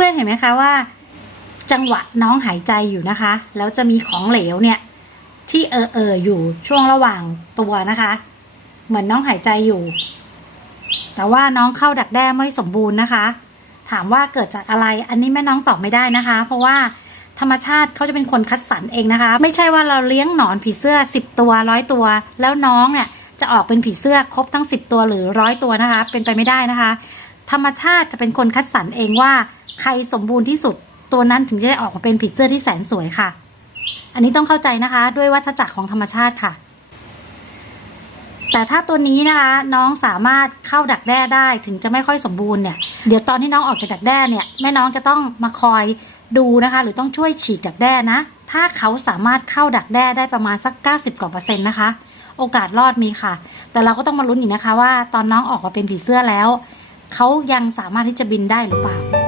พื่อนๆเห็นไหมคะว่า จังหวะน้องหายใจอยู่นะคะ แล้วจะมีของเหลวเนี่ย ที่เออเอออยู่ช่วงระหว่างตัวนะคะ เหมือนน้องหายใจอยู่ แต่ว่าน้องเข้าดักแด้ไม่สมบูรณ์นะคะ ถามว่าเกิดจากอะไรอันนี้แม่น้องตอบไม่ได้นะคะ เพราะว่าธรรมชาติเขาจะเป็นคนคัดสรรเองนะคะ ไม่ใช่ว่าเราเลี้ยงหนอนผีเสื้อ 10 ตัวร้อยตัว แล้วน้องเนี่ยจะออกเป็นผีเสื้อครบทั้ง 10 ตัวหรือร้อยตัวนะคะ เป็นไปไม่ได้นะคะ ธรรมชาติจะเป็นคนคัดสรรเองว่า ใครสมบูรณ์ที่สุด ตัวนั้นถึงจะได้ออกมาเป็นผีเสื้อที่แสนสวยค่ะ อันนี้ต้องเข้าใจนะคะ ด้วยวัฏจักรของธรรมชาติค่ะ แต่ถ้าตัวนี้นะคะ น้องสามารถเข้าดักแด้ได้ถึงจะไม่ค่อยสมบูรณ์เนี่ยเดี๋ยวตอนที่น้องออกจากดักแด้เนี่ยแม่น้องจะต้องมาคอยดูนะคะ หรือต้องช่วยฉีกดักแด้นะ ถ้าเขาสามารถเข้าดักแด้ได้ประมาณสัก 90กว่าเปอร์เซ็นต์นะคะ โอกาสรอดมีค่ะ แต่เราก็ต้องมาลุ้นอีกนะคะว่า ตอนน้องออกมาเป็นผีเสื้อแล้ว เขายังสามารถที่จะบินได้หรือเปล่า